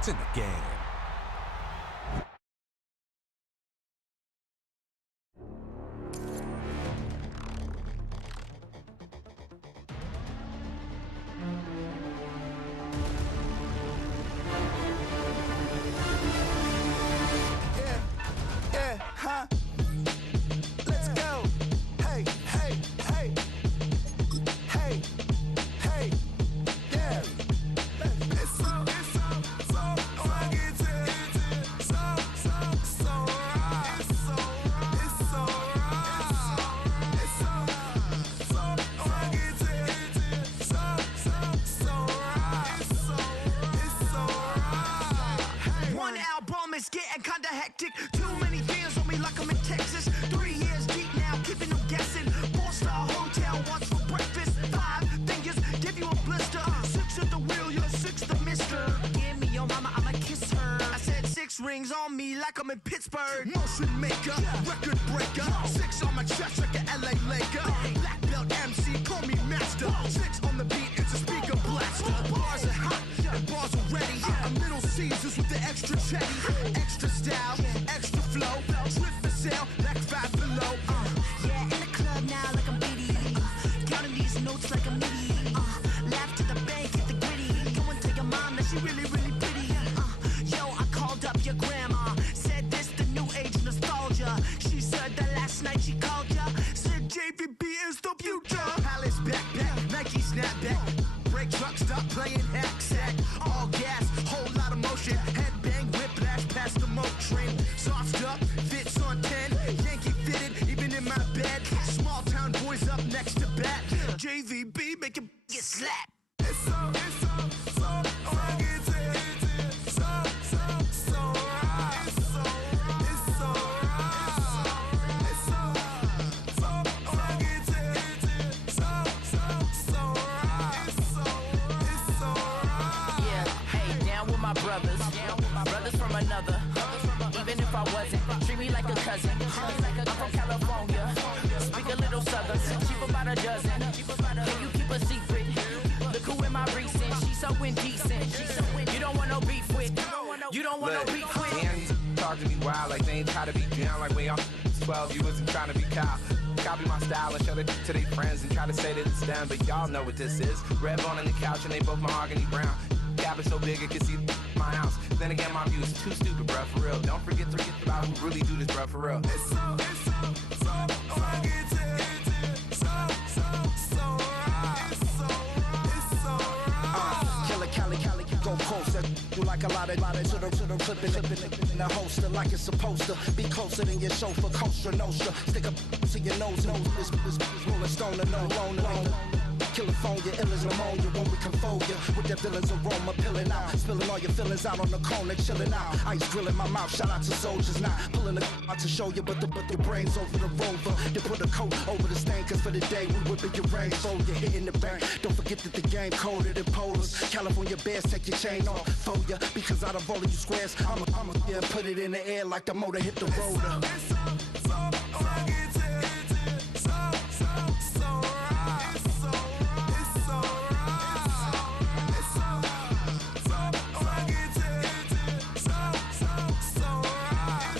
It's in the game. Getting kinda hectic. Too many fans on me like I'm in Texas. 3 years deep now, keeping them guessing. 4-star hotel, what's for breakfast? 5 fingers, give you a blister. 6 at the wheel, you're 6 the mister. Give me your mama, I'ma kiss her. I said 6 rings on me like I'm in Pittsburgh. Motion maker, record breaker. 6 on my chest like an LA Laker. Black belt MC, call me master. 6 on the beat, it's a speaker blaster. Bars are hot, and bars are ready. A Middle Caesars with the extra chetty. Extra style, extra flow. Slip for sale, like 5 below. Yeah, in the club now like I'm Biddy. Counting these notes like a MIDI. Laugh to the bank, hit the gritty. Go and tell your mom that she really, really pretty. Yo, I called up your grandma. Said this the new age nostalgia. She said that last night she called ya. Said JVB is the future. Palace backpack, Nike snapback. Brake truck, stop playing hack sack. All gas, whole lot of motion. Headbang, whiplash past the moat train. Sauced up, fits on 10. Yankee fitted, even in my bed. Small town boys up next to bat. JVB make it get slapped. It's so rugged. So right. It's so right. It's so rugged. It's so right. It's so right. Yeah, hey, down with my brothers. Brothers from another. Even if I wasn't, treat me like a cousin. I'm from California. Speak a little southern. Cheap about a dozen. Can you keep a secret? Look who in my recent. She's so indecent. You don't want no beef with. You don't want no beef with. Damn, you talk to me wild like they ain't try to be down. Like when y'all 12, you wasn't trying to be Kyle. Copy my style and show it to their friends and try to say that it's them, but y'all know what this is. Red bone on the couch and they both mahogany brown. Cabin so big it can see my house. Then again, my view is too stupid, bruh, for real. Don't forget about who really do this, bruh, for real. It's so rugged. So right. It's so right. Killer Cali, go closer. You like a lot of to the clipping in the holster like it's supposed to be closer than your chauffeur, Costa Nostra. Stick up to your nose, this rolling stone and no loan. California, ill as pneumonia when we can fold ya with that villain's aroma, pilling out, spilling all your feelings out on the corner, chilling out. Ice grilling my mouth, shout out to soldiers now, pulling the out to show you, but the brains over the rover. You put a coat over the stain, cause for the day we whipping your range, so you're hitting the bank. Don't forget that the game colder than polars. California bears, take your chain off for ya, because out of all of you squares, I'ma yeah, put it in the air like the motor hit the rotor. It's so rugged. So right. It's so right. It's so right. It's so rugged. So right.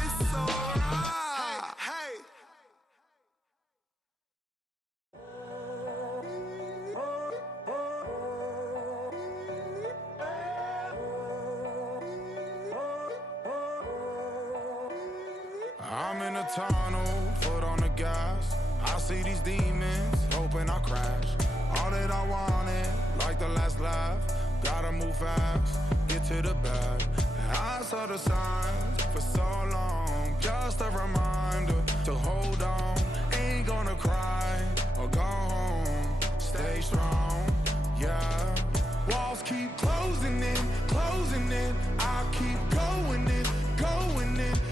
It's so right. Hey. I'm in a tunnel, foot on the gas. I see these demons, hoping I crash. All that I wanted, like the last laugh. Gotta move fast, get to the bag. I saw the signs for so long, just a reminder to hold on. Ain't gonna cry or go home, stay strong, yeah. Walls keep closing in, I keep going in.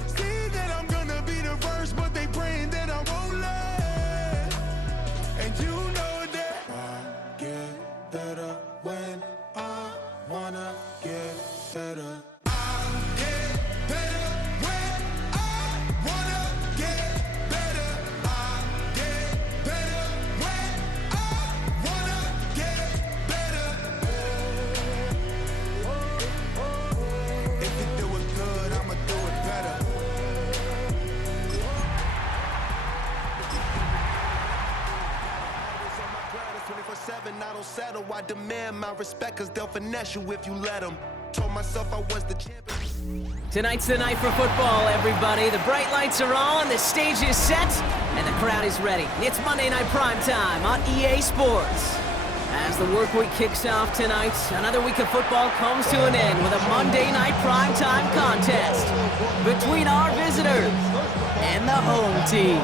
See that I'm gonna be the first, but they praying that I won't let. And you know that I get better when I wanna get better. 7, I don't settle. I demand my respect, cause they'll finesse you if you let them. Told myself I was the champion. Tonight's the night for football, everybody. The bright lights are on, the stage is set, and the crowd is ready. It's Monday Night Primetime on EA Sports. As the work week kicks off tonight, another week of football comes to an end with a Monday Night Primetime contest between our visitors and the home team.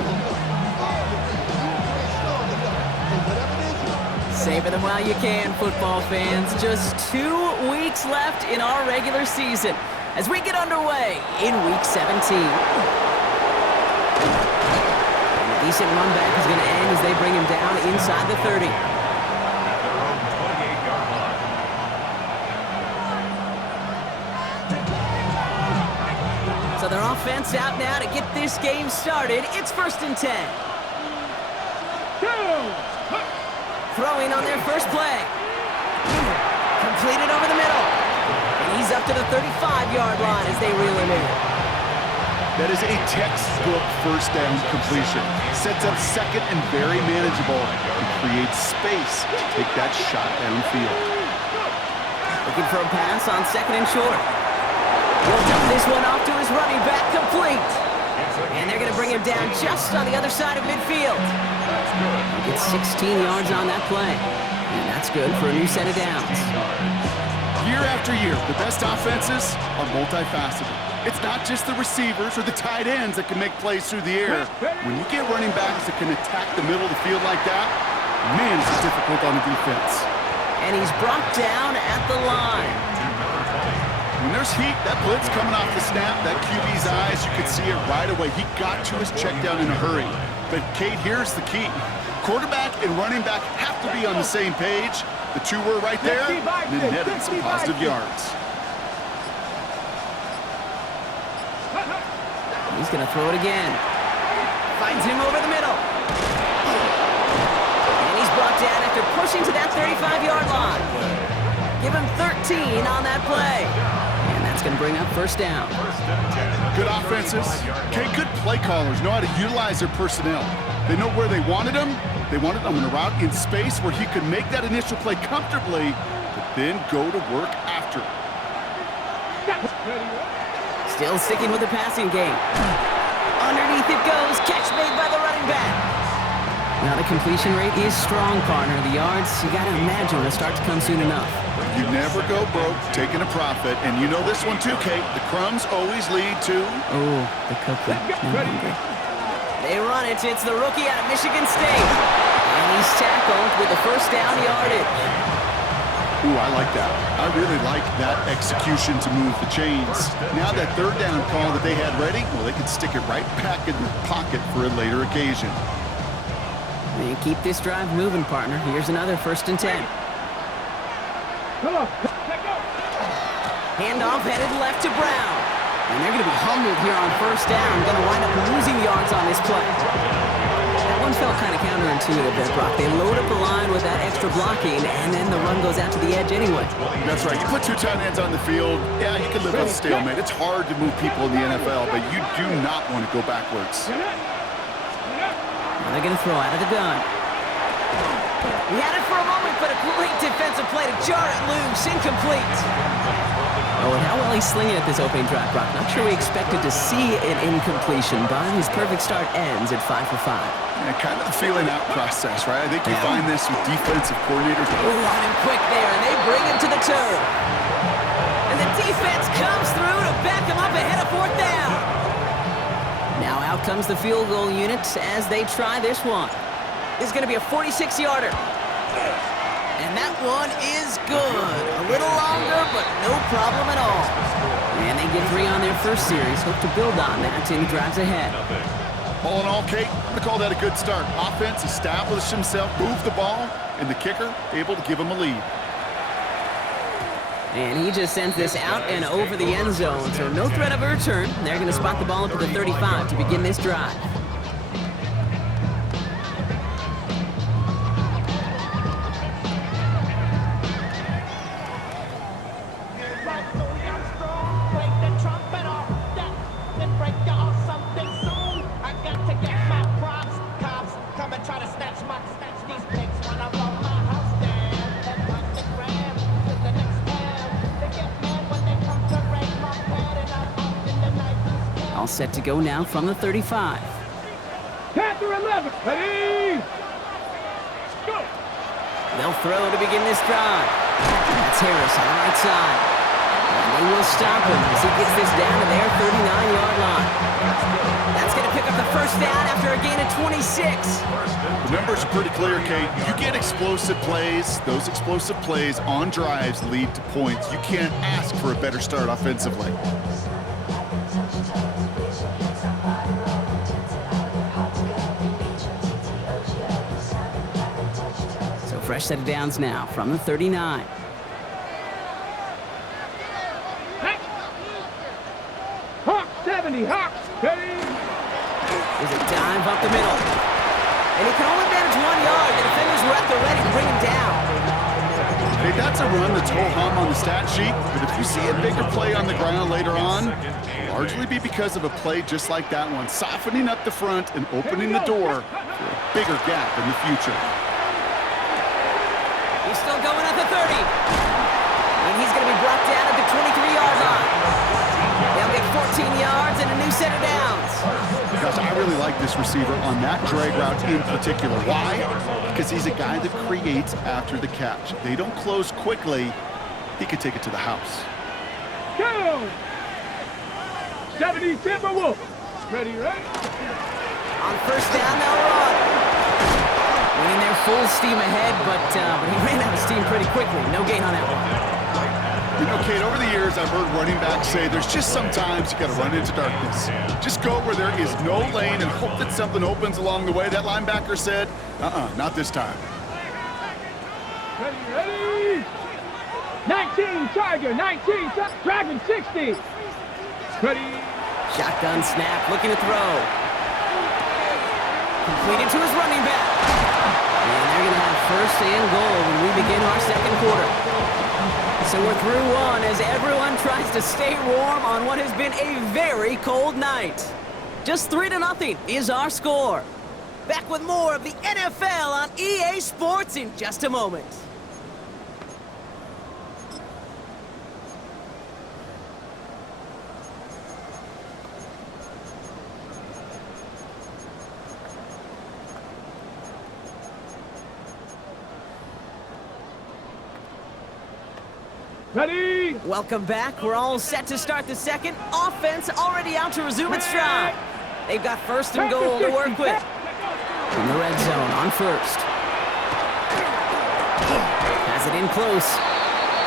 Savor them while you can, football fans. Just 2 weeks left in our regular season as we get underway in Week 17. And a decent run back is going to end as they bring him down inside the 30. So their offense out now to get this game started. It's 1st and 10. Throwing on their first play. Completed over the middle. And he's up to the 35-yard line as they reel him in. That is a textbook first down completion. Sets up second and very manageable and creates space to take that shot downfield. Looking for a pass on 2nd and short. He'll dump this one off to his running back, complete. And they're going to bring him down just on the other side of midfield. He gets 16 yards on that play. And that's good for a new set of downs. Year after year, the best offenses are multifaceted. It's not just the receivers or the tight ends that can make plays through the air. When you get running backs that can attack the middle of the field like that, man, it's difficult on the defense. And he's brought down at the line. When there's heat, that blitz coming off the snap, that QB's eyes, you could see it right away. He got to his check down in a hurry. But, Kate, here's the key. Quarterback and running back have to be on the same page. The two were right there, and then netted some positive yards. He's going to throw it again. Finds him over the middle. And he's brought down after pushing to that 35-yard line. Give him 13 on that play. And that's going to bring up 1st down. Good offenses. Okay, good play callers know how to utilize their personnel. They know where they wanted him. They wanted him in a route in space where he could make that initial play comfortably, but then go to work after. Still sticking with the passing game. Underneath it goes. Catch made by the running back. Now the completion rate is strong, partner. The yards, you got to imagine, will start to come soon enough. You never go broke taking a profit, and you know this one too, Kate. The crumbs always lead to... Oh, the cookie. They run it. It's the rookie out of Michigan State. And he's tackled with the 1st down yardage. Ooh, I like that. I really like that execution to move the chains. Now that 3rd down call that they had ready, well, they could stick it right back in their pocket for a later occasion. And keep this drive moving, partner. Here's another 1st and 10. Handoff headed left to Brown. And they're going to be humbled here on 1st down. Going to wind up losing yards on this play. That one felt kind of counterintuitive there, Brock. They load up the line with that extra blocking, and then the run goes out to the edge anyway. That's right. You put 2 tight ends on the field, yeah, you can live with stalemate. It's hard to move people in the NFL, but you do not want to go backwards. Now they're going to throw out of the gun. He had it for a moment, but a great defensive play to jar it loose. Incomplete. Oh, and how well he's slinging at this opening drive, Brock. Not sure we expected to see an incompletion, but his perfect start ends at 5 for 5. Yeah, kind of the feeling out process, right? I think you find this with defensive coordinators. Ooh, on him quick there, and they bring him to the turf. And the defense comes through to back him up ahead of 4th down. Now out comes the field goal unit as they try this one. This is going to be a 46-yarder. And that one is good. A little longer, but no problem at all. And they get 3 on their first series. Hope to build on that in drives ahead. All in all, Kate, I'm going to call that a good start. Offense established himself, moved the ball, and the kicker able to give him a lead. And he just sends this out and over the end zone. So no threat of a return. They're going to spot the ball up at the 35 to begin this drive. Try to snatch these pigs when I roll my house. set to go now from the 35. Panther 11, ready, go! They'll throw to begin this drive. That's Harris on the right side. And they will stop him as he gets this down to their 39-yard line. That's going to pick up the first down after a gain of 26. The numbers are pretty clear, Kate. You get explosive plays. Those explosive plays on drives lead to points. You can't ask for a better start offensively. So fresh set of downs now from the 39. Hawk 70, Hawk, ready, There's a dive up the middle. And he can only manage 1 yard. The defenders were at the ready to bring him down. Hey, that's a run that's ho-hum on the stat sheet, but if you see a bigger play on the ground later on, it'll largely be because of a play just like that one, softening up the front and opening the door for a bigger gap in the future. He's still going at the 30. And he's going to be brought down at the 23-yard line. They'll get 14 yards and a new set of downs. Because I really like this receiver on that drag route in particular. Why? Because he's a guy that creates after the catch. They don't close quickly. He could take it to the house. go! 70 Timberwolf, ready, right? On first down, they'll run. Winning their full steam ahead, but he ran out of steam pretty quickly. No gain on that one. You know, Kate, over the years, I've heard running backs say there's just sometimes you got to run into darkness. Just go where there is no lane and hope that something opens along the way. That linebacker said, not this time. Ready, 19 Tiger, 19 Dragon 60. Ready, Shotgun snap, looking to throw. Completed to his running back. And they're going to have first and goal when we begin our second quarter. So we're through one as everyone tries to stay warm on what has been a very cold night. Just 3-0 is our score. Back with more of the NFL on EA Sports in just a moment. ready, Welcome back. We're all set to start the second. Offense already out to resume its stride. They've got first and goal to work with. In the red zone on first. Has it in close.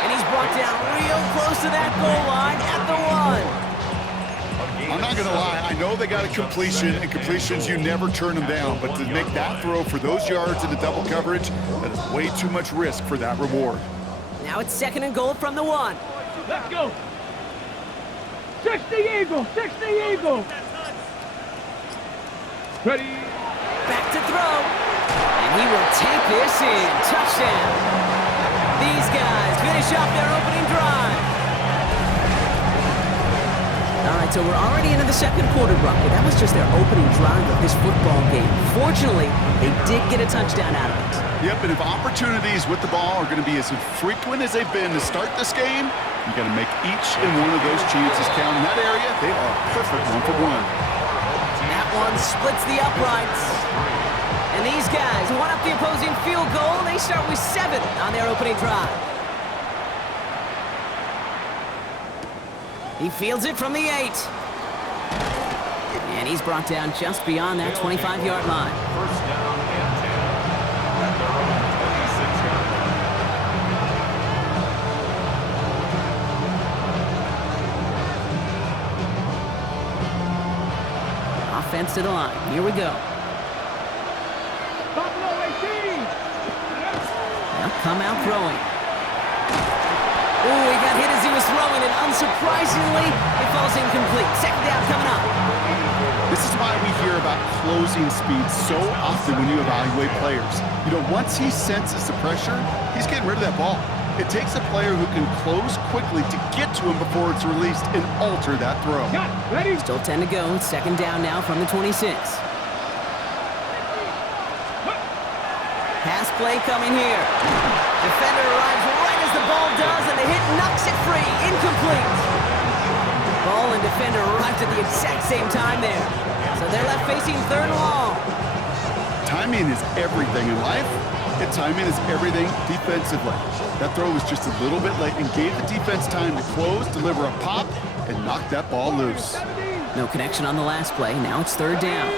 And he's brought down real close to that goal line at the 1. I'm not going to lie. I know they got a completion, and completions, you never turn them down. But to make that throw for those yards in the double coverage, that is way too much risk for that reward. Now it's second and goal from the 1. let's go. 60 Eagle, 60 Eagle. Ready, Back to throw. And he will take this in. Touchdown. These guys finish off their opening drive. All right, so we're already into the second quarter, Brock, but that was just their opening drive of this football game. Fortunately, they did get a touchdown out of it. Yep, and if opportunities with the ball are going to be as frequent as they've been to start this game, you got to make each and one of those chances count. In that area, they are a perfect 1-for-1. That one splits the uprights. And these guys who want up the opposing field goal. They start with 7 on their opening drive. He fields it from the 8. And he's brought down just beyond that 25-yard line. First down and 10 at their own 26-yard line. Offense to the line. Here we go. Buffalo 18. They'll come out throwing. Ooh, he got hit as he was throwing, and unsurprisingly, it falls incomplete. Second down coming up. This is why we hear about closing speed so often when you evaluate players. You know, once he senses the pressure, he's getting rid of that ball. It takes a player who can close quickly to get to him before it's released and alter that throw. Got it. Ready, Still 10 to go. It's second down now from the 26. Pass play coming here. Defender arrives right as the ball does, and the hit knocks it free. Incomplete. Ball and defender arrived at the exact same time there. So they're left facing 3rd and long. Timing is everything in life, and timing is everything defensively. That throw was just a little bit late and gave the defense time to close, deliver a pop, and knock that ball loose. No connection on the last play. Now it's 3rd down.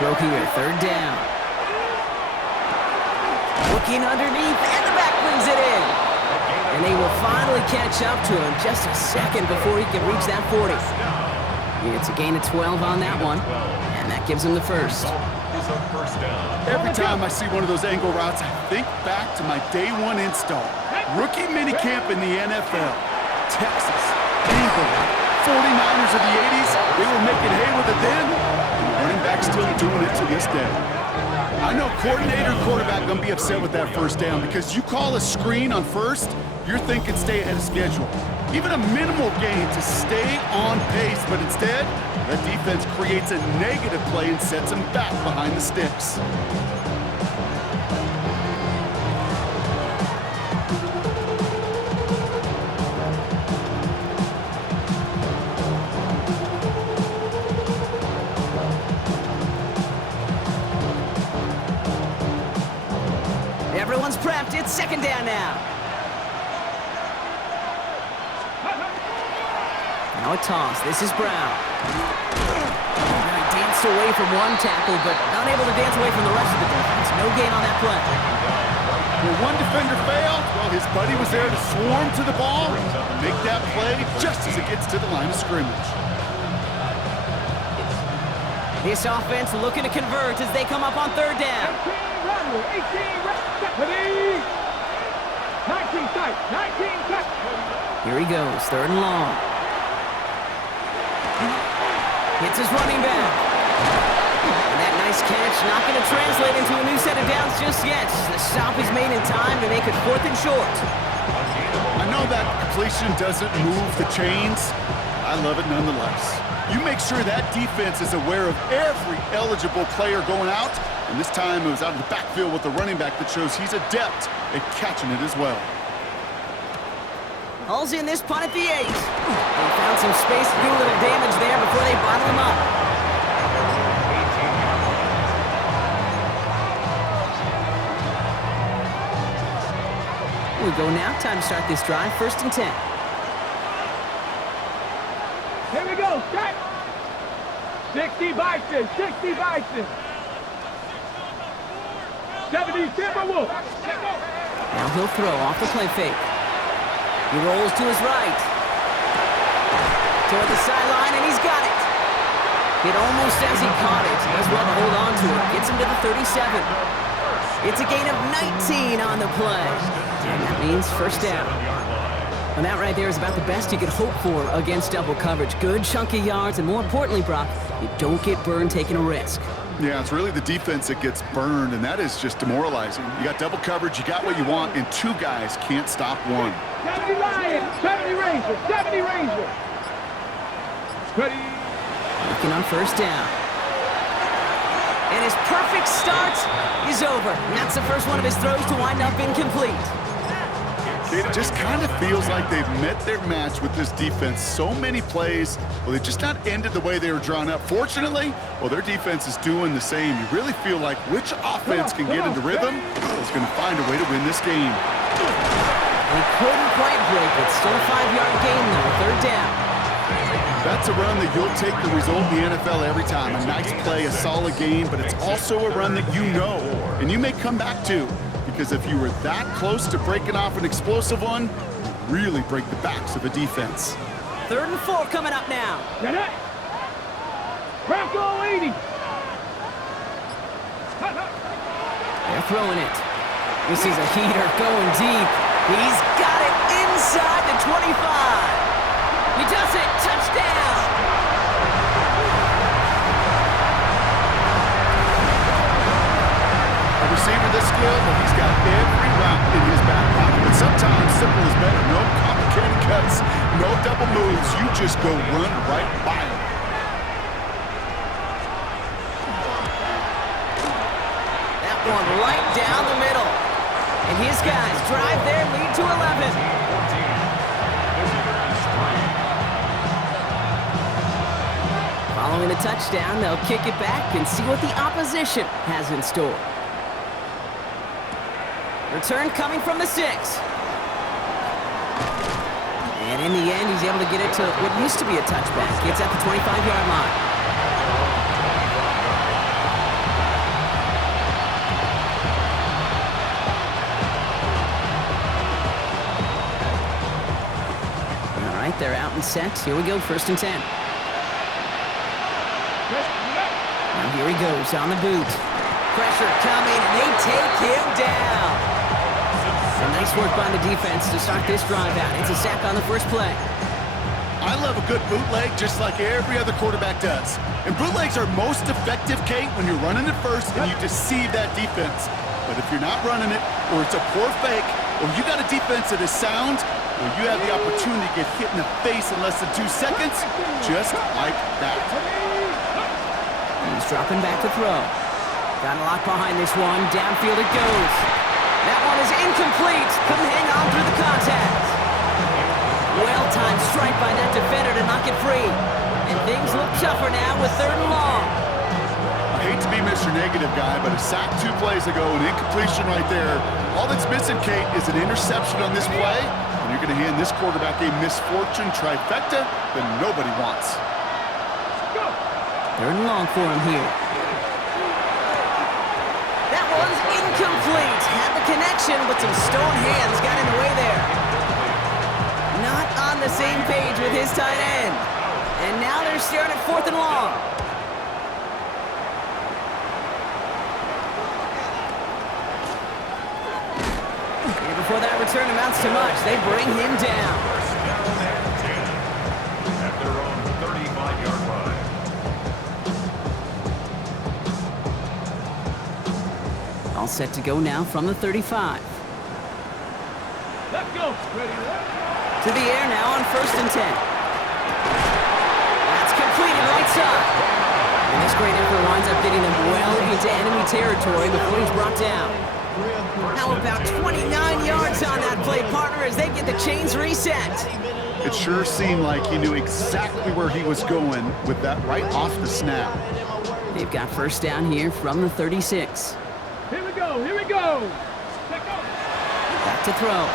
Throw here, 3rd down. Looking underneath, and the back brings it in. And they will finally catch up to him just a second before he can reach that 40. It's a gain of 12 on that one, and that gives him the first. Every time I see one of those angle routes, I think back to my day 1 install. Rookie minicamp in the NFL. Texas, angle route. 49ers of the 80s, they were making hay with it then, and the running back's still doing it to this day. I know coordinator and quarterback gonna be upset with that 1st down because you call a screen on 1st, you're thinking stay ahead of schedule. Even a minimal gain to stay on pace, but instead, that defense creates a negative play and sets them back behind the sticks. Everyone's prepped. It's 2nd down now. Now a toss. This is Brown. He danced away from one tackle, but unable to dance away from the rest of the defense. No gain on that play. Well, one defender failed. Well, his buddy was there to swarm to the ball and make that play just as it gets to the line of scrimmage. This offense looking to convert as they come up on 3rd down. 19 tight, 19 tight. Here he goes, 3rd and long. Hits his running back. And that nice catch not going to translate into a new set of downs just yet. The stop is made in time to make it 4th and short. I know that completion doesn't move the chains. I love it nonetheless. You make sure that defense is aware of every eligible player going out, and this time it was out of the backfield with the running back that shows he's adept at catching it as well. Hauls in this punt at the 8. They found some space to do a little damage there before they bottle him up. We go now. Time to start this drive. 1st and 10. Here we go, start. 60 Bison, 60 Bison. 70 Timberwolves. Now he'll throw off the play fake. He rolls to his right. Toward the sideline, and he's got it. It almost as he caught it. Does well to hold on to it. Gets him to the 37. It's a gain of 19 on the play. And that means 1st down. And that right there is about the best you could hope for against double coverage. Good chunky yards, and more importantly, Brock, you don't get burned taking a risk. Yeah, it's really the defense that gets burned, and that is just demoralizing. You got double coverage, you got what you want, and 2 guys can't stop one. 70 Lions, 70 Rangers, 70 Rangers. Ready. Looking on 1st down. And his perfect start is over. And that's the first one of his throws to wind up incomplete. It just kind of feels like they've met their match with this defense. So many plays, well, they just not ended the way they were drawn up. Fortunately, well, their defense is doing the same. You really feel like which offense can get into rhythm is going to find a way to win this game. They couldn't quite break it. Still a 5-yard gain, though. 3rd down. That's a run that you'll take the result in the NFL every time. A nice play, a solid game, but it's also a run that you know and you may come back to. Because if you were that close to breaking off an explosive one, you really break the backs of a defense. 3rd and 4 coming up now. Bronco 80. They're throwing it. This is a heater going deep. He's got it inside the 25. He does it. Touchdown. A receiver this skilled, well, he's got every route in his back pocket. But sometimes simple is better. No complicated cuts, no double moves. You just go run right by him. That one right down the middle. And his guys drive their lead to 11. Following the touchdown, they'll kick it back and see what the opposition has in store. Return coming from the 6. And in the end, he's able to get it to what used to be a touchback. It's at the 25-yard line. All right, they're out and set. Here we go, 1st and 10. Now here he goes on the boot. Pressure coming, and they take him down. A nice work by the defense to start this drive out. It's a sack on the first play. I love a good bootleg just like every other quarterback does. And bootlegs are most effective, Kate, when you're running it first and you deceive that defense. But if you're not running it, or it's a poor fake, or you got a defense that is sound, or you have the opportunity to get hit in the face in less than 2 seconds, just like that. He's dropping back to throw. Got a lot behind this one. Downfield it goes. That one is incomplete. Couldn't hang on through the contact. Well-timed strike by that defender to knock it free. And things look tougher now with 3rd and long. I hate to be Mr. Negative guy, but a sack 2 plays ago, an incompletion right there. All that's missing, Kate, is an interception on this play, and you're going to hand this quarterback a misfortune trifecta that nobody wants. 3rd and long for him here. That one's incomplete. Had the connection, but some stone hands got in the way there. Not on the same page with his tight end. And now they're staring at 4th and long. And before that return amounts to much, they bring him down. First down and 10 at their own 35-yard line. All set to go now from the 35. Let's go. Ready, To the air now on 1st and 10. That's completed right side. And this great effort winds up getting them well into enemy territory before he's brought down. How about 29 yards on that play, partner, as they get the chains reset? It sure seemed like he knew exactly where he was going with that right off the snap. They've got 1st down here from the 36. Here we go. Here we go. Let's go. Back to throw.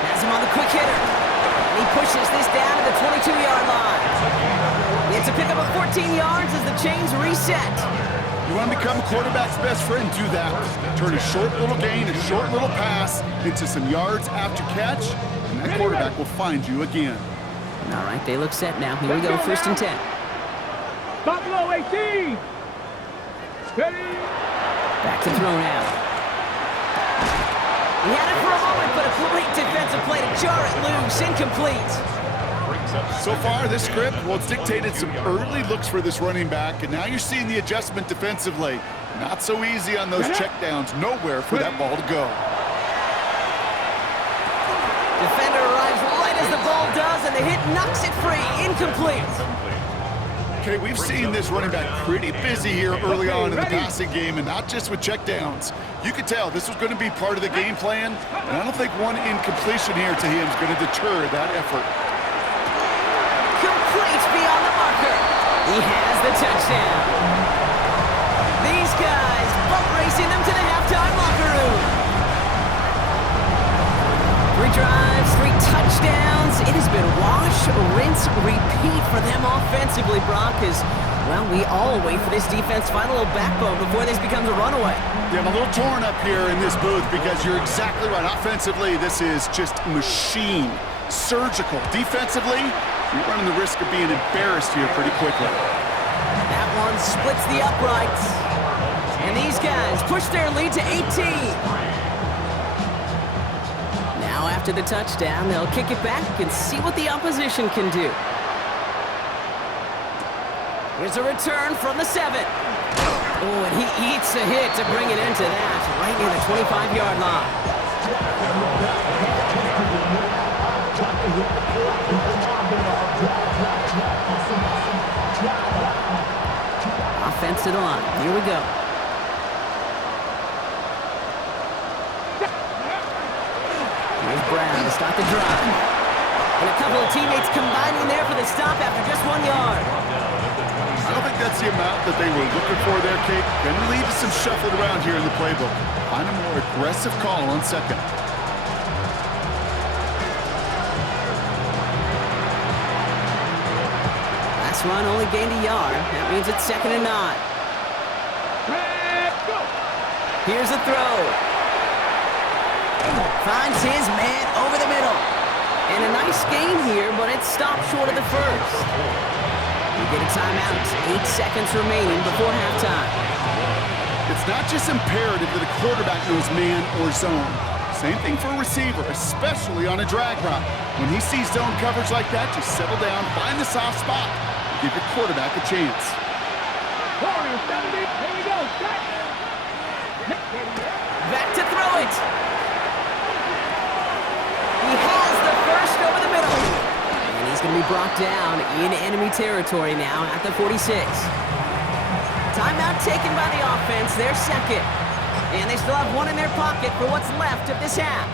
Has him on the quick hitter. And he pushes this down to the 22-yard line. It's a pickup of 14 yards as the chains reset. You want to become a quarterback's best friend, do that. Turn a short little gain, a short little pass into some yards after catch, and that quarterback will find you again. All right, they look set now. Here we go, 1st and 10. Buffalo 18. Ready. Back to throw now. He had it for a moment, but a great defensive play to jar it loose. Incomplete. So far, this script, well, it's dictated some early looks for this running back, and now you're seeing the adjustment defensively. Not so easy on those checkdowns. Nowhere for that ball to go. Defender arrives right as the ball does, and the hit knocks it free. Incomplete. Okay, we've seen this running back pretty busy here early on in the passing game, and not just with checkdowns. You could tell this was going to be part of the game plan, and I don't think one incompletion here to him is going to deter that effort. Complete beyond the marker. He has the touchdown. These guys boat racing them to the halftime locker room. 3 drives, 3 touchdowns. It has been wash, rinse, repeat for them offensively, Brock, as, well, we all wait for this defense to find a little backbone before this becomes a runaway. Yeah, I'm a little torn up here in this booth because you're exactly right. Offensively, this is just machine, surgical. Defensively, you're running the risk of being embarrassed here pretty quickly. That one splits the uprights. And these guys push their lead to 18. Now after the touchdown, they'll kick it back and see what the opposition can do. Here's a return from the 7. Oh, and he eats a hit to bring it into that, right near the 25-yard line. Offense to the line. Here we go. Here's Brown to start the drive. And a couple of teammates combining there for the stop after just 1 yard. I don't think that's the amount that they were looking for there, Kate. Going to lead to some shuffled around here in the playbook. Find a more aggressive call on second. Last run only gained a yard. That means it's 2nd and 9. Here's a throw. Finds his man over the middle. And a nice gain here, but it's stopped short of the first. We get a timeout. 8 seconds remaining before halftime. It's not just imperative that a quarterback knows man or zone. Same thing for a receiver, especially on a drag route. When he sees zone coverage like that, just settle down, find the soft spot, and give your quarterback a chance. Corner, 70. Here we go. Back to throw it. He has the first over the middle. And he's going to be brought down in enemy territory now at the 46. Timeout taken by the offense, their second. And they still have one in their pocket for what's left of this half.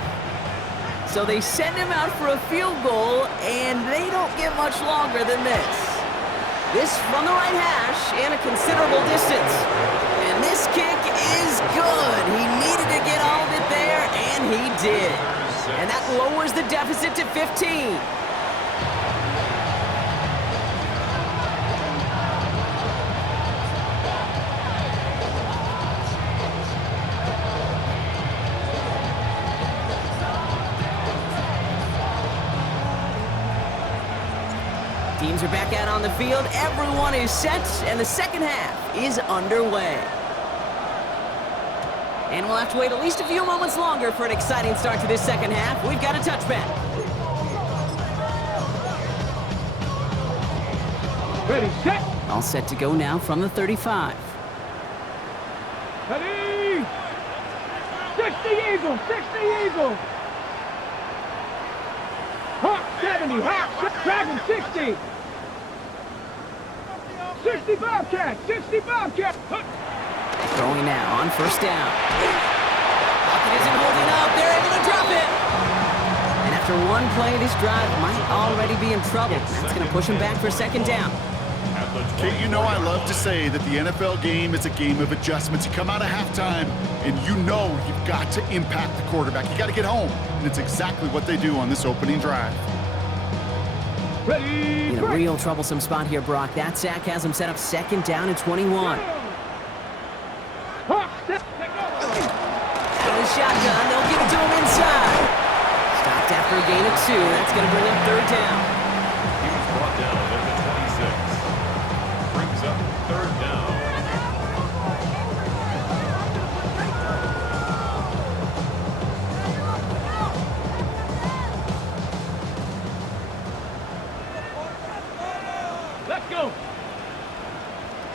So they send him out for a field goal, and they don't get much longer than this. This from the right hash and a considerable distance. And this kick is good. He needed to get all of it there, and he did. And that lowers the deficit to 15. Teams are back out on the field. Everyone is set, and the second half is underway. And we'll have to wait at least a few moments longer for an exciting start to this second half. We've got a touchback. Ready, set. All set to go now from the 35. Ready. 60 Eagles, 60 Eagles. Hawk 70, Hawk, Dragon 60. 60 Bobcats, 60 Bobcats. Throwing now on first down. Pocket isn't holding up. They're able to drop it. And after one play, this drive might already be in trouble. That's going to push him back for second down. Kate, you know I love to say that the NFL game is a game of adjustments. You come out of halftime, and you know you've got to impact the quarterback. You got to get home, and it's exactly what they do on this opening drive. Ready. In a real troublesome spot here, Brock. That sack has him set up second down and 21. Hawk, set. Out of the shotgun, they'll give it to him inside. Stopped after a gain of 2. That's going to bring up third down. He was brought down at the 26. Brings up third down. Let's go.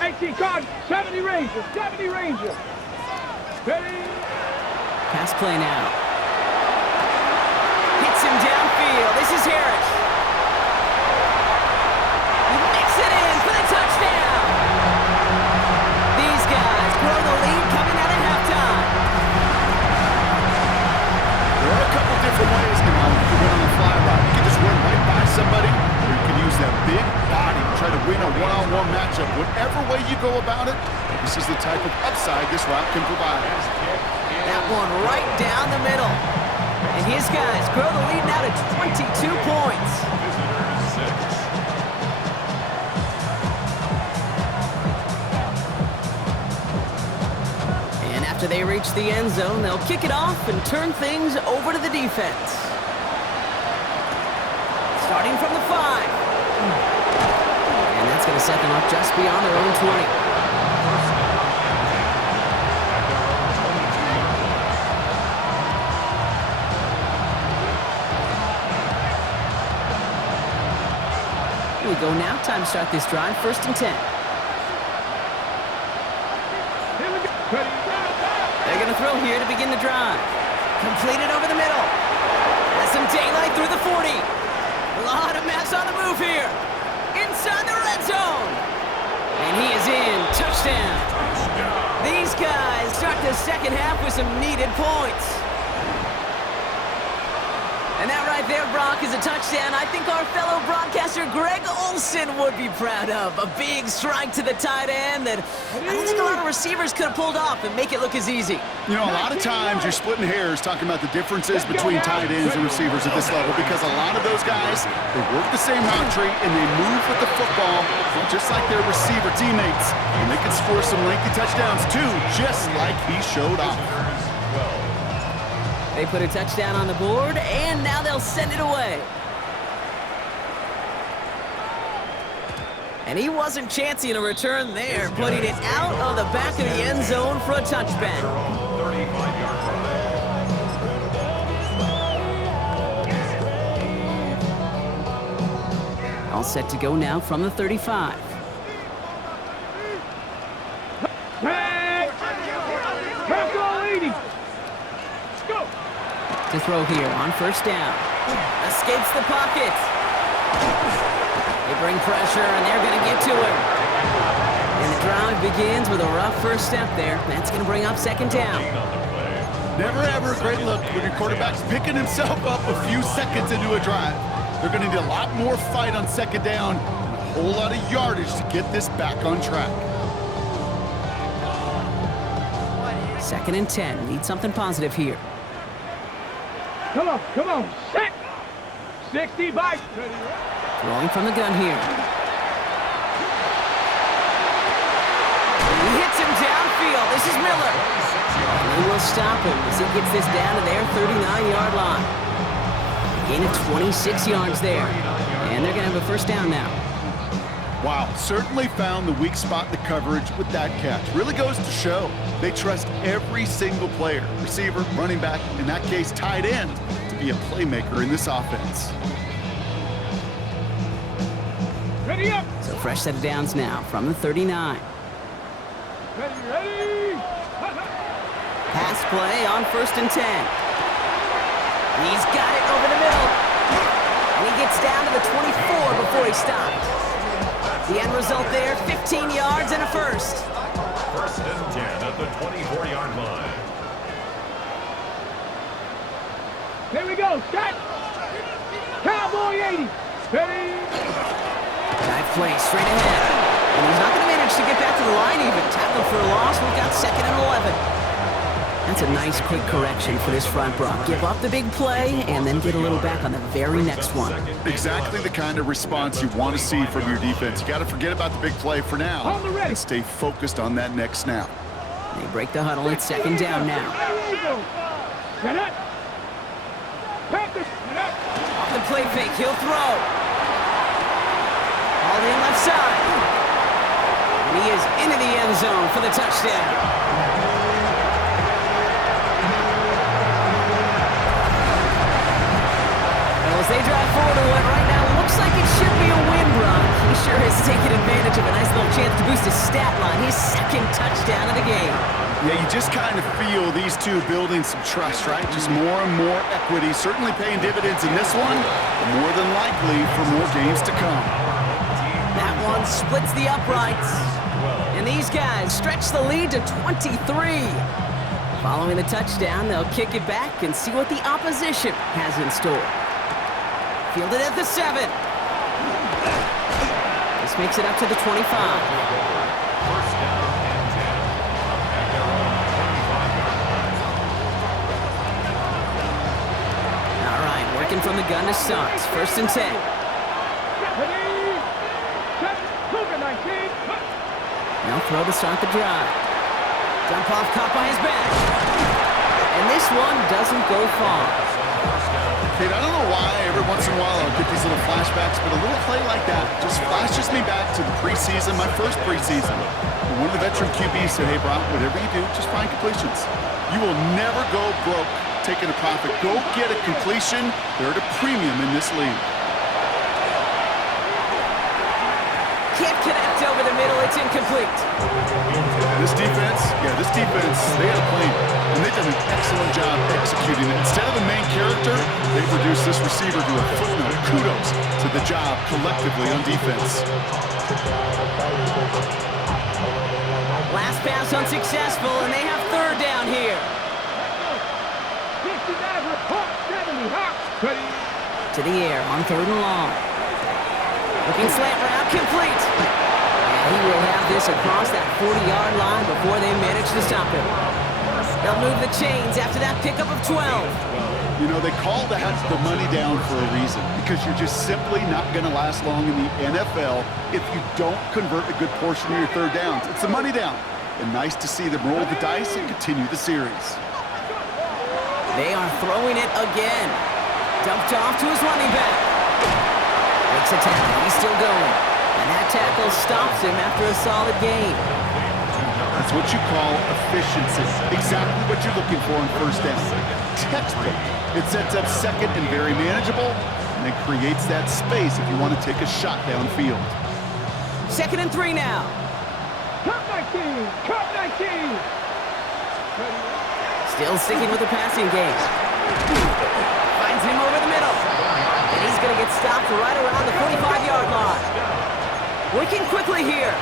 18 card, 70 Rangers, 70 Rangers. Ready. Pass play now. Hits him downfield. This is Harris. He makes it in for the touchdown. These guys grow the lead coming out of halftime. There are a couple different ways now you can win on the fly route. You can just run right by somebody, or you can use that big body to try to win a one-on-one matchup. Whatever way you go about it, this is the type of upside this route can provide. That one right down the middle. And his guys grow the lead now to 22 points. Visitors 6. And after they reach the end zone, they'll kick it off and turn things over to the defense. Starting from the 5. And that's going to set them up just beyond their own 20. We go now. Time to start this drive. 1st and 10. Here we go. Ready. They're going to throw here to begin the drive. Completed over the middle. Has some daylight through the 40. A lot of mass on the move here. Inside the red zone. And he is in. Touchdown. These guys start the second half with some needed points. And that right there, Brock, is a touchdown I think our fellow broadcaster Greg Olson would be proud of. A big strike to the tight end that I don't think a lot of receivers could have pulled off and make it look as easy. You know, a lot of times you're splitting hairs talking about the differences between tight ends and receivers at this level because a lot of those guys, they work the same route tree and they move with the football just like their receiver teammates. And they can score some lengthy touchdowns too, just like he showed off. They put a touchdown on the board, and now they'll send it away. And he wasn't chancing a return there, putting it out of the back of the end zone for a touchback. All set to go now from the 35. To throw here on first down. Escapes the pocket. They bring pressure, and they're going to get to him. And the drive begins with a rough first step there. That's going to bring up second down. Never ever a great look when your quarterback's picking himself up a few seconds into a drive. They're going to need a lot more fight on second down and a whole lot of yardage to get this back on track. 2nd and 10. Need something positive here. Come on, set! 60 by. Throwing from the gun here. He hits him downfield. This is Miller. And they will stop him as he gets this down to their 39-yard line. Gain of 26 yards there. And they're going to have a first down now. Wow, certainly found the weak spot in the coverage with that catch. Really goes to show they trust every single player, receiver, running back, in that case, tight end, to be a playmaker in this offense. Ready up! So fresh set of downs now from the 39. Ready! Pass play on 1st and 10. He's got it over the middle. And he gets down to the 24 before he stopped. The end result there, 15 yards and a first. 1st and 10 at the 24-yard line. Here we go, set! Cowboy 80! Ready! Dive play straight ahead. And he's not going to manage to get back to the line even. Tackled for a loss. We've got 2nd and 11. That's a nice quick correction for this front, Brock. Give up the big play and then get a little back on the very next one. Exactly the kind of response you want to see from your defense. You got to forget about the big play for now and stay focused on that next snap. They break the huddle. It's 2nd down now. Off the play fake, he'll throw. All in left side. And he is into the end zone for the touchdown. As they drive forward to what right now looks like it should be a win, Brock. He sure has taken advantage of a nice little chance to boost his stat line. His 2nd touchdown of the game. Yeah, you just kind of feel these two building some trust, right? Just more and more equity. Certainly paying dividends in this one, but more than likely for more games to come. That one splits the uprights. And these guys stretch the lead to 23. Following the touchdown, they'll kick it back and see what the opposition has in store. Fielded at the 7. This makes it up to the 25. 1st down and 10 at their own 25-yard line. All right, working from the gun to start. 1st and 10. Now throw to start the drive. Jump off, caught by his back. And this one doesn't go far. Kate, I don't know why every once in a while I'll get these little flashbacks, but a little play like that just flashes me back to the preseason, my first preseason. One of the veteran QBs said, hey, Brock, whatever you do, just find completions. You will never go broke taking a profit. Go get a completion. They're at a premium in this league. Can't connect over the middle. It's incomplete. This defense, they had a plan. And they've done an excellent job executing it. Instead of the main character, they've reduced this receiver to a footnote. Kudos to the job collectively on defense. Last pass unsuccessful, and they have 3rd down here. 69 report 70, hot. To the air on 3rd and long. Looking slant route, complete. And he will have this across that 40-yard line before they manage to stop him. They'll move the chains after that pickup of 12. You know, they call that the money down for a reason, because you're just simply not going to last long in the NFL if you don't convert a good portion of your third downs. It's the money down. And nice to see them roll the dice and continue the series. They are throwing it again. Dumped off to his running back. Makes a tackle. He's still going. And that tackle stops him after a solid gain. That's what you call efficiency. Exactly what you're looking for on first down. Textbook. It sets up second and very manageable, and it creates that space if you want to take a shot downfield. 2nd and 3 now. Cut 19! Cut 19! Still sticking with the passing game. Finds him over the middle. And he's going to get stopped right around the 45-yard line. Working quickly here.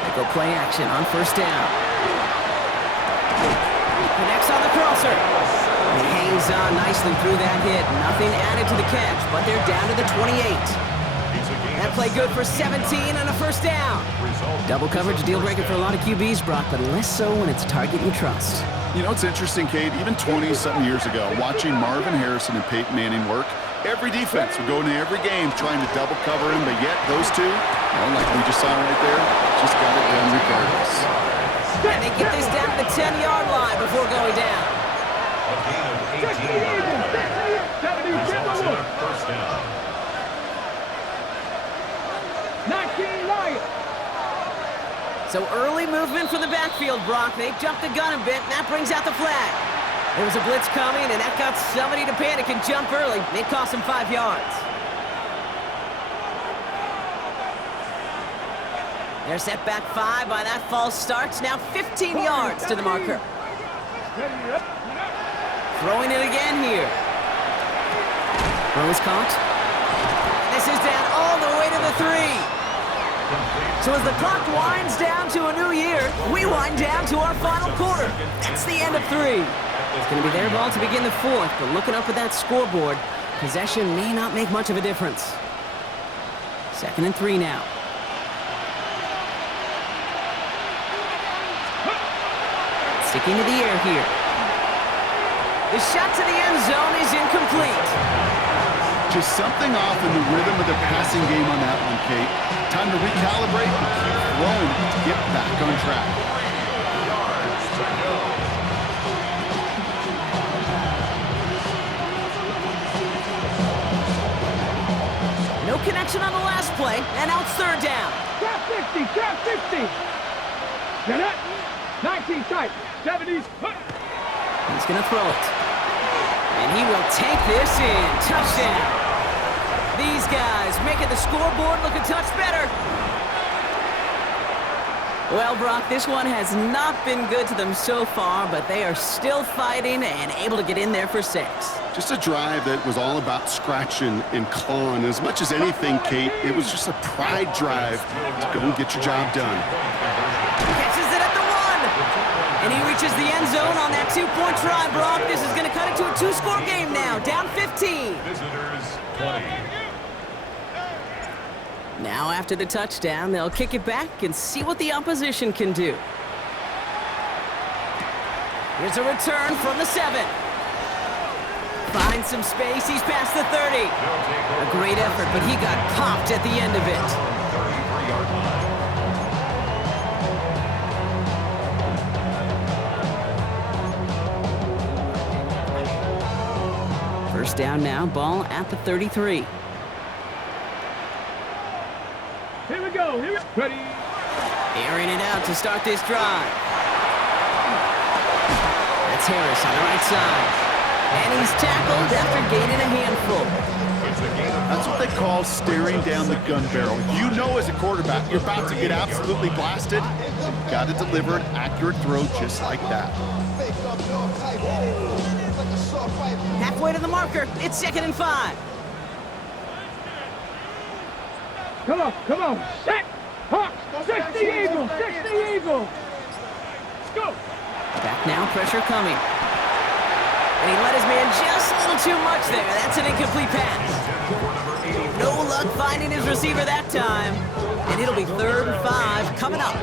They go play action on 1st down. Connects on the crosser. And he hangs on nicely through that hit. Nothing added to the catch, but they're down to the 28. That play good for 17 and a 1st down. Double coverage deal breaker for a lot of QBs, Brock, but less so when it's a target you trust. You know, it's interesting, Kate, even 20-something years ago, watching Marvin Harrison and Peyton Manning work, every defense would go into every game trying to double cover him, but yet those two, well, like we just saw right there, just got it done regardless. And they get this down to the 10-yard line before going down. A gain of 18. Results in a 1st down. 19 Lions. So early movement for the backfield, Brock. They jumped the gun a bit, and that brings out the flag. There was a blitz coming, and that got somebody to panic and jump early. It cost them 5 yards. They're set back 5 by that false start. Now 15 yards to the marker. Throwing it again here. Throw is caught. This is down all the way to the 3. So as the clock winds down to a new year, we wind down to our final quarter. That's the end of 3. It's going to be their ball to begin the 4th, but looking up at that scoreboard, possession may not make much of a difference. 2nd and 3 now. Sticking to the air here. The shot to the end zone is incomplete. Just something off in the rhythm of the passing game on that one, Kate. Time to recalibrate and keep throwing to get back on track. No connection on the last play, and now it's 3rd down. Trap 50, trap 50. Get it? 19 tight. 70s. He's going to throw it. And he will take this in. Touchdown. These guys making the scoreboard look a touch better. Well, Brock, this one has not been good to them so far, but they are still fighting and able to get in there for 6. Just a drive that was all about scratching and clawing. As much as anything, Kate, it was just a pride drive to go and get your job done. Catches it at the 1. And he reaches the end zone on that 2-point try, Brock. This is going to cut it to a 2-score game now, down 15. Visitors 20. Now after the touchdown, they'll kick it back and see what the opposition can do. Here's a return from the 7. Finds some space, he's past the 30. A great effort, but he got popped at the end of it. 33-yard line. First down now, ball at the 33. Here we go. Here we go. Ready. Airing it out to start this drive. That's Harris on the right side. And he's tackled after gaining a handful. That's what they call staring down the gun barrel. You know as a quarterback, you're about to get absolutely blasted. You've got to deliver an accurate throw just like that. Halfway to the marker. It's 2nd and 5. Come on, come on. Set. Hawks. 60 Eagles. 60 Eagles. Let's go. Back now, pressure coming. And he let his man just a little too much there. That's an incomplete pass. No luck finding his receiver that time. And it'll be 3rd and 5 coming up.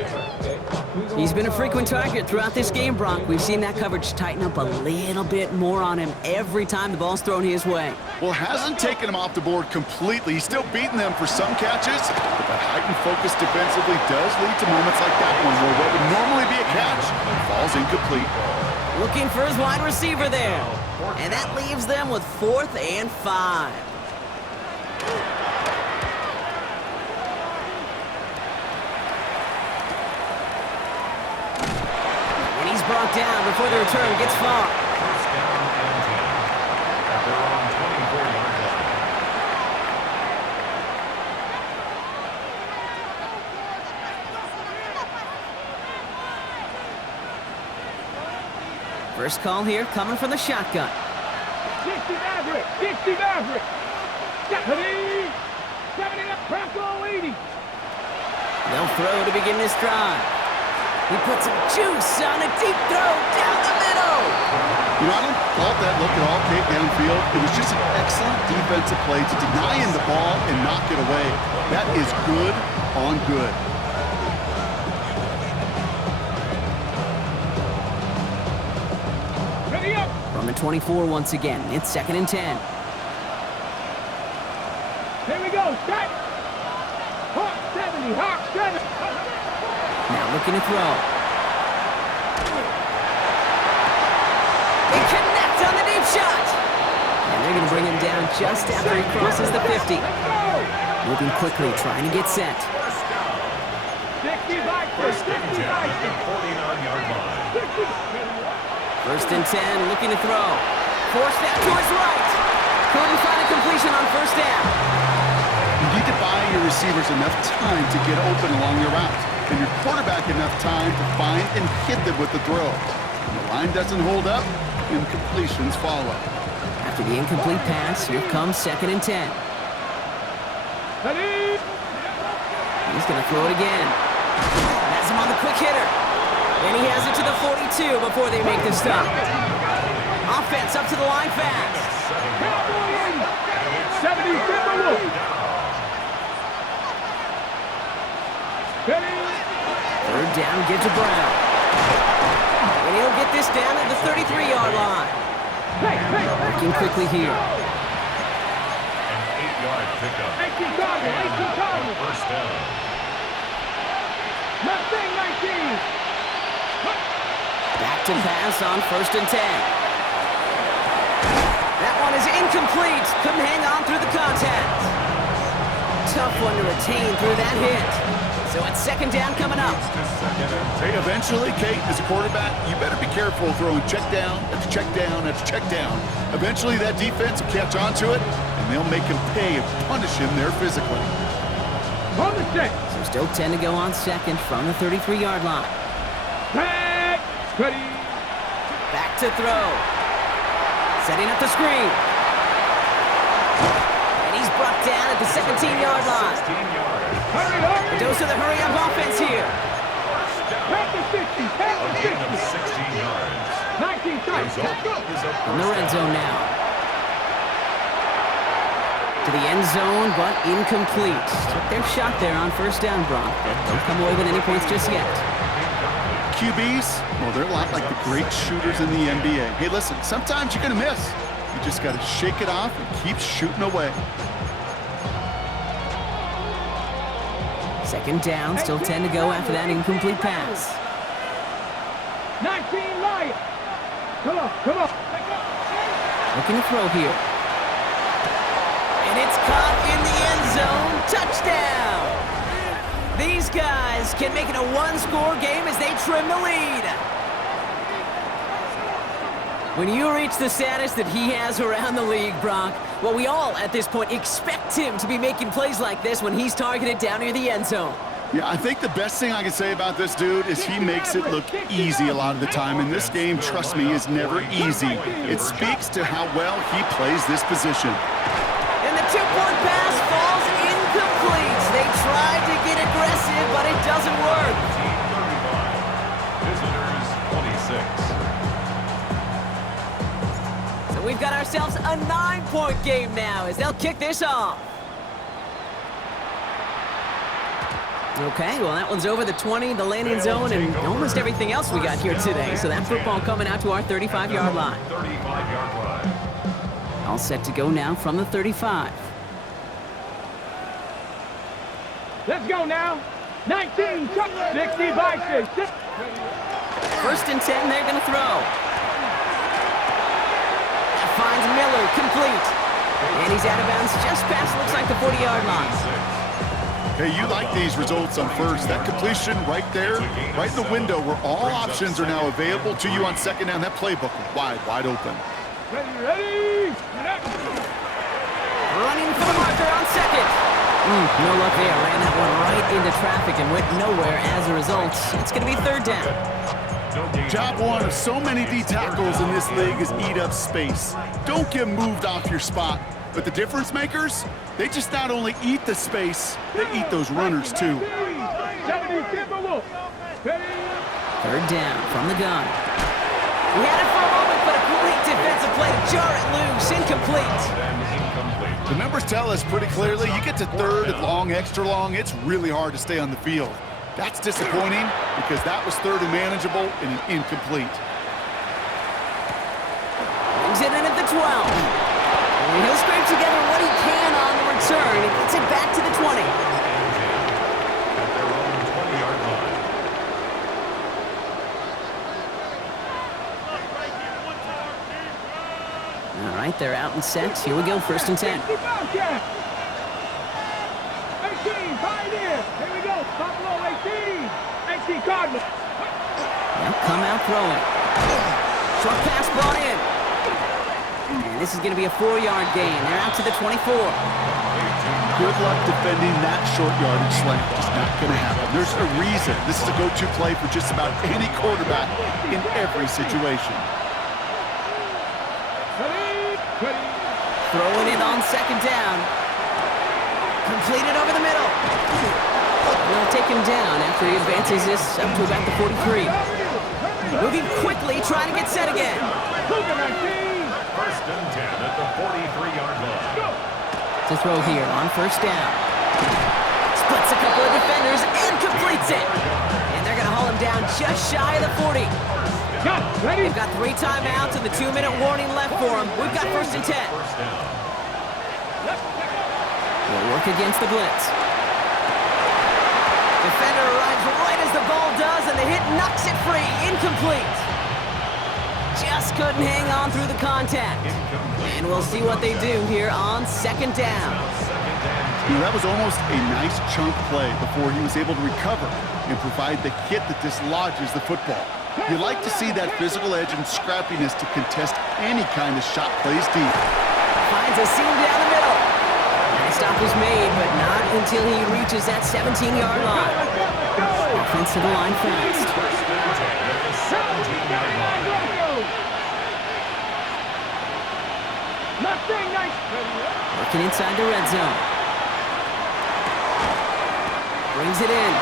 He's been a frequent target throughout this game, Brock. We've seen that coverage tighten up a little bit more on him every time the ball's thrown his way. Well, hasn't taken him off the board completely. He's still beating them for some catches, but that heightened focus defensively does lead to moments like that one where what would normally be a catch falls incomplete. Looking for his wide receiver there. And that leaves them with 4th and 5. And he's brought down before the return gets far. First down and 10. At their own 24-yard line. First call here coming from the shotgun. 60 Maverick, 60 Maverick. 70 up, Bronco 80. They'll throw to begin this drive. He puts some juice on a deep throw down the middle. You know, I don't fault that look at all, Kate, downfield. It was just an excellent defensive play to deny him the ball and knock it away. That is good on good. Ready up. From the 24 once again, it's 2nd and 10. Here we go, set. Hawk 70, Hawk 7. Now looking to throw. He connects on the deep shot. And they're going to bring him down just after he crosses the 50. Moving quickly, trying to get set. 60 Vikings, First and 10 at 60 the Vikings. 49-yard line. 1st and 10, looking to throw. Forced that to his right. Couldn't find a completion on 1st down. You need to buy your receivers enough time to get open along your route, and your quarterback enough time to find and hit them with the throw. When the line doesn't hold up, incompletions follow. After the incomplete pass, here comes 2nd and 10. Ready. He's going to throw it again. Has him on the quick hitter. And he has it to the 42 before they make the stop. Offense up to the line fast. 70 Timberwolves. Ready. 3rd down, give to Brown. And he'll get this down at the 33-yard line. Working quickly here. An 8-yard pickup. 18 Cardinals, 18 Cardinals. First down. Mustang 19. Back to pass on 1st and 10. That one is incomplete. Couldn't hang on through the contact. Tough one to retain through that hit. So it's 2nd down coming up. Hey, eventually, Kate, as a quarterback, you better be careful throwing check down after check down after check down. Eventually, that defense will catch on to it, and they'll make him pay and punish him there physically. On the check. So still 10 to go on 2nd from the 33-yard line. Back. Ready. Back to throw. Setting up the screen. And he's brought down at the 17-yard line. 16 yards. Hurry. A dose of the hurry-up offense here. Back to 60. Back A to gain of 60. 16 yards. 19 strikes. Result is a In the first red down. zone now. To the end zone, but incomplete. Took their shot there on 1st down, Brock, but don't come away with any points just yet. QBs, well, they're a lot like the great shooters in the NBA. Hey, listen, sometimes you're going to miss. You just got to shake it off and keep shooting away. 2nd down, still 10 to go after that incomplete pass. 19 Lions. Come on. Looking to throw here. And it's caught in the end zone. Touchdown! These guys can make it a one-score game as they trim the lead. When you reach the status that he has around the league, Brock, well, we all, at this point, expect him to be making plays like this when he's targeted down near the end zone. Yeah, I think the best thing I can say about this dude is he makes it look easy a lot of the time, and this game, trust me, is never easy. It speaks to how well he plays this position. And the two-point pass falls incomplete. They tried to get aggressive, but it doesn't work. Visitors 26. we've got ourselves a 9-point game now as they'll kick this off. Okay, well, that one's over the 20, the landing zone, and almost everything else we got here today. So that football coming out to our 35-yard line. 35-yard line. All set to go now from the 35. Let's go now. 19, 60 by 6. First and 10, they're going to throw. Finds Miller, complete. And he's out of bounds just past, looks like the 40-yard line. Hey, you like these results on first. That completion right there, right in the window where all options are now available to you on second down. That playbook wide open. Ready. Running for the marker on second. No luck there. Ran that one right into traffic and went nowhere as a result. It's going to be third down. Job one of so many D tackles in this league is eat up space. Don't get moved off your spot. But the difference makers, they just not only eat the space, they eat those runners too. Third down from the gun. We had it for a moment, but a great defensive play to jar it loose. Incomplete. The numbers tell us pretty clearly, you get to third and long, extra long, it's really hard to stay on the field. That's disappointing because that was third and manageable and an incomplete. Brings it in at the 12. And he'll scrape together what he can on the return and gets it back to the 20. At their own 20-yard line. All right, they're out and set. Here we go, first and 10. 18, Pioneer. Here we go, Buffalo 18. 18, Cardinal. They'll come out throwing. Short pass brought in. And this is going to be a 4-yard gain. They're out to the 24. Good luck defending that short yardage slant. Just not going to happen. There's a reason this is a go-to play for just about any quarterback in every situation. Throwing it on second down. Completed over the middle. They'll take him down after he advances this up to about the 43. Moving quickly, trying to get set again. First and 10 at the 43-yard line. To throw here on first down. Splits a couple of defenders and completes it. And they're going to haul him down just shy of the 40. They've got 3 timeouts and the 2-minute warning left for them. We've got first and 10. We'll work against the blitz. Defender arrives right as the ball does, and the hit knocks it free. Incomplete. Just couldn't hang on through the contact. And we'll see what they do here on second down. You know, that was almost a nice chunk play before he was able to recover and provide the hit that dislodges the football. You like to see that physical edge and scrappiness to contest any kind of shot plays deep. Finds a seam down the middle. And the stop was made, but not until he reaches that 17-yard line. Offense to the line fast. Working inside the red zone. Brings it in.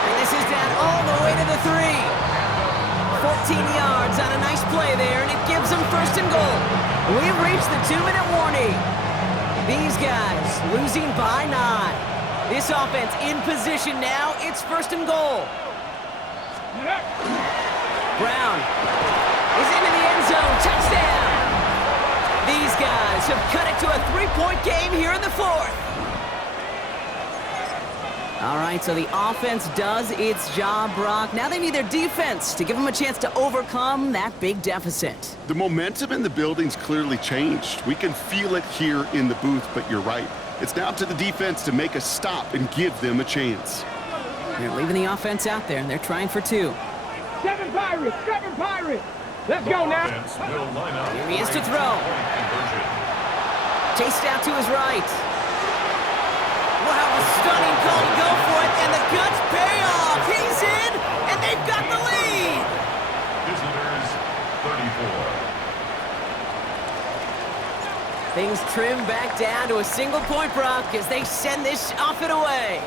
And this is down all the way to the 3. 14 yards on a nice play there, and it gives them first and goal. We've reached the 2-minute warning. These guys losing by 9. This offense in position now. It's first and goal. Brown is into the end zone. Touchdown. These guys have cut it to a 3-point game here in the 4th. All right, so the offense does its job, Brock. Now they need their defense to give them a chance to overcome that big deficit. The momentum in the building's clearly changed. We can feel it here in the booth, but you're right. It's now up to the defense to make a stop and give them a chance. They're leaving the offense out there, and they're trying for 2. 7 Pirates, 7 Pirates. Let's go now. Here he is to throw. Chased out to his right. Wow, a stunning call to go for it, and the guts pay off. He's in, and they've got the lead. Visitors, 34. Things trim back down to a single point, Brock, as they send this off and away.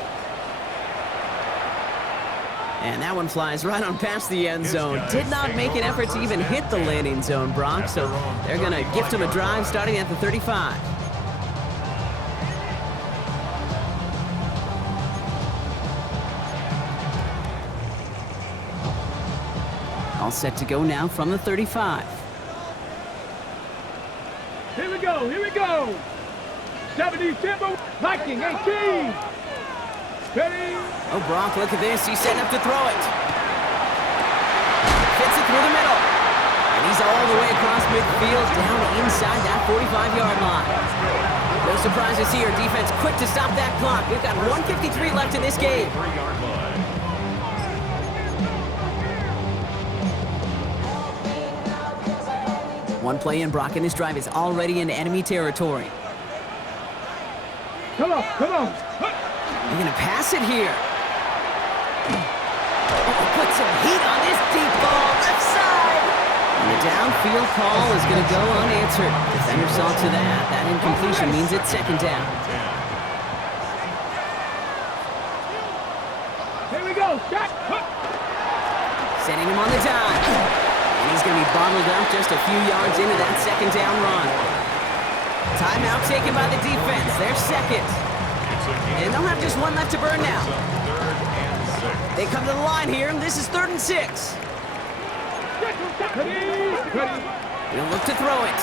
And that one flies right on past the end zone. Did not make an effort to even hit the landing zone, Brock, so they're going to gift him a drive starting at the 35. All set to go now from the 35. Here we go, here we go. 70 Timber, Viking 18. Ready? Oh, Brock, look at this. He's setting up to throw it. Fits it through the middle. And he's all the way across midfield down inside that 45-yard line. No surprises here. Defense quick to stop that clock. We've got 1:53 left in this game. 3-yard line. One play in, Brock, and this drive is already into enemy territory. Come on, come on. They're going to pass it here. Oh, put some heat on this deep ball, left side. And the downfield call is going to go unanswered. Defender saw to that. That incompletion means it's second down. Here we go, shot. Setting him on the dime. And he's going to be bottled up just a few yards into that second down run. Timeout taken by the defense. They're second. And they'll have just one left to burn now. They come to the line here, and this is 3rd and 6. He'll look to throw it.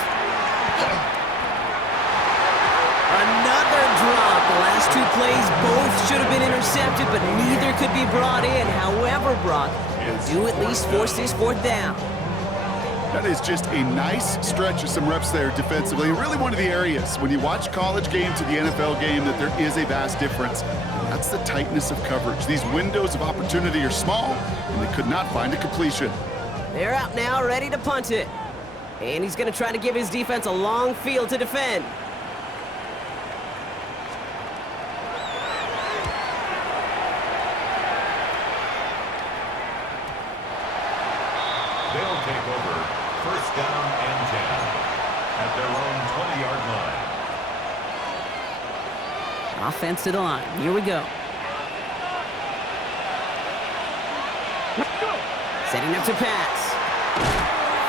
Another drop. The last two plays both should have been intercepted, but neither could be brought in. However, Brock, they do at least force this 4th down. That is just a nice stretch of some reps there defensively. Really one of the areas when you watch college game to the NFL game that there is a vast difference. That's the tightness of coverage. These windows of opportunity are small, and they could not find a completion. They're out now, ready to punt it. And he's going to try to give his defense a long field to defend. They'll take over 1st down and 10 at their own 20-yard line. Offense to the line. Here we go. Setting up to pass.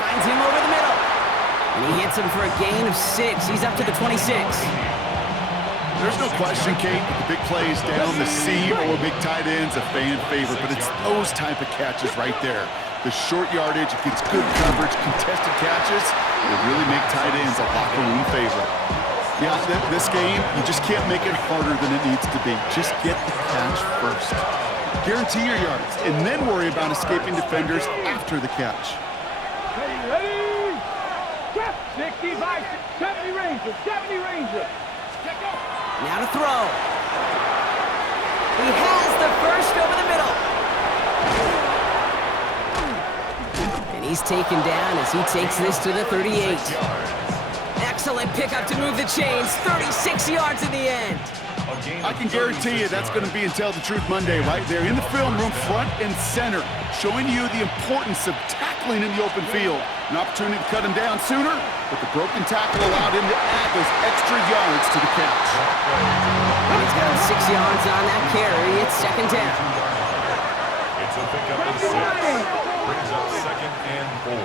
Finds him over the middle. And he hits him for a gain of 6. He's up to the 26. There's no question, Kate, that the big plays down the seam or big tight ends a fan favorite, but it's those type of catches right there. The short yardage, it gets good coverage, contested catches, they really make tight ends a locker room favorite. Yeah, this game, you just can't make it harder than it needs to be. Just get the catch first. Guarantee your yards, and then worry about escaping defenders after the catch. Ready? 60 by 70 Rangers, 70 Rangers. Now to throw. He has the first over the middle. And he's taken down as he takes this to the 38. Excellent pickup to move the chains. 36 yards in the end. I can guarantee you that's going to be Tell the Truth Monday right there in the film room, front and center, showing you the importance of tackling in the open field. An opportunity to cut him down sooner, but the broken tackle allowed him to add those extra yards to the catch. And he's got him 6 yards on that carry. It's second down. It's a pickup of 6. Brings up 2nd and 4.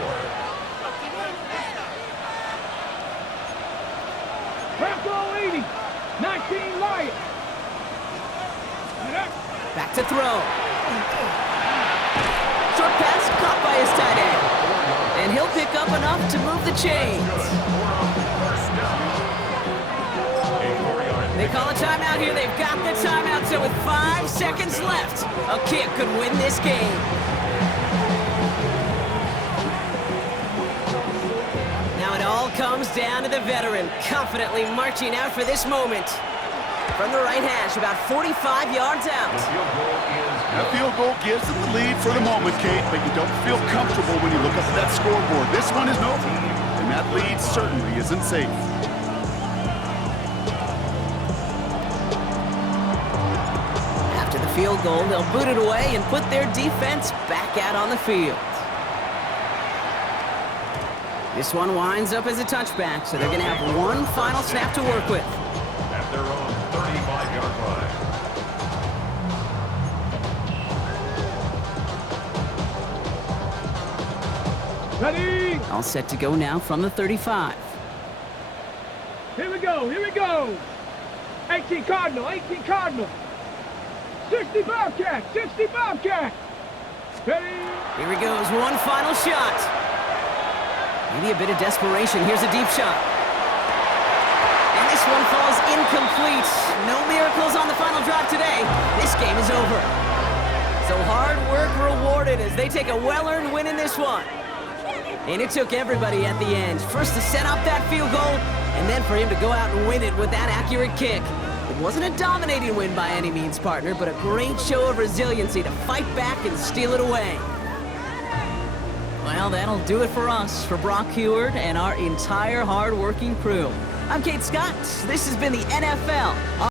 Bronco 80, 19 Lions. Back to throw. Short pass caught by his tight end. And he'll pick up enough to move the chains. They call a timeout here. They've got the timeout, so with 5 seconds left, a kick could win this game. Now it all comes down to the veteran, confidently marching out for this moment. From the right hash, about 45 yards out. That field goal gives them the lead for the moment, Kate, but you don't feel comfortable when you look up at that scoreboard. This one isn't over, and that lead certainly isn't safe. After the field goal, they'll boot it away and put their defense back out on the field. This one winds up as a touchback, so they're going to have one final snap to work with. At their own 35-yard line. Ready? All set to go now from the 35. Here we go, here we go. 18 Cardinal, 18 Cardinal. 60 Bobcat, 60 Bobcat. Ready? Here he goes, one final shot. Maybe a bit of desperation. Here's a deep shot. And this one falls incomplete. No miracles on the final drive today. This game is over. So hard work rewarded as they take a well-earned win in this one. And it took everybody at the end. First to set up that field goal, and then for him to go out and win it with that accurate kick. It wasn't a dominating win by any means, partner, but a great show of resiliency to fight back and steal it away. Well, that'll do it for us, for Brock Heward and our entire hard-working crew. I'm Kate Scott. This has been the NFL.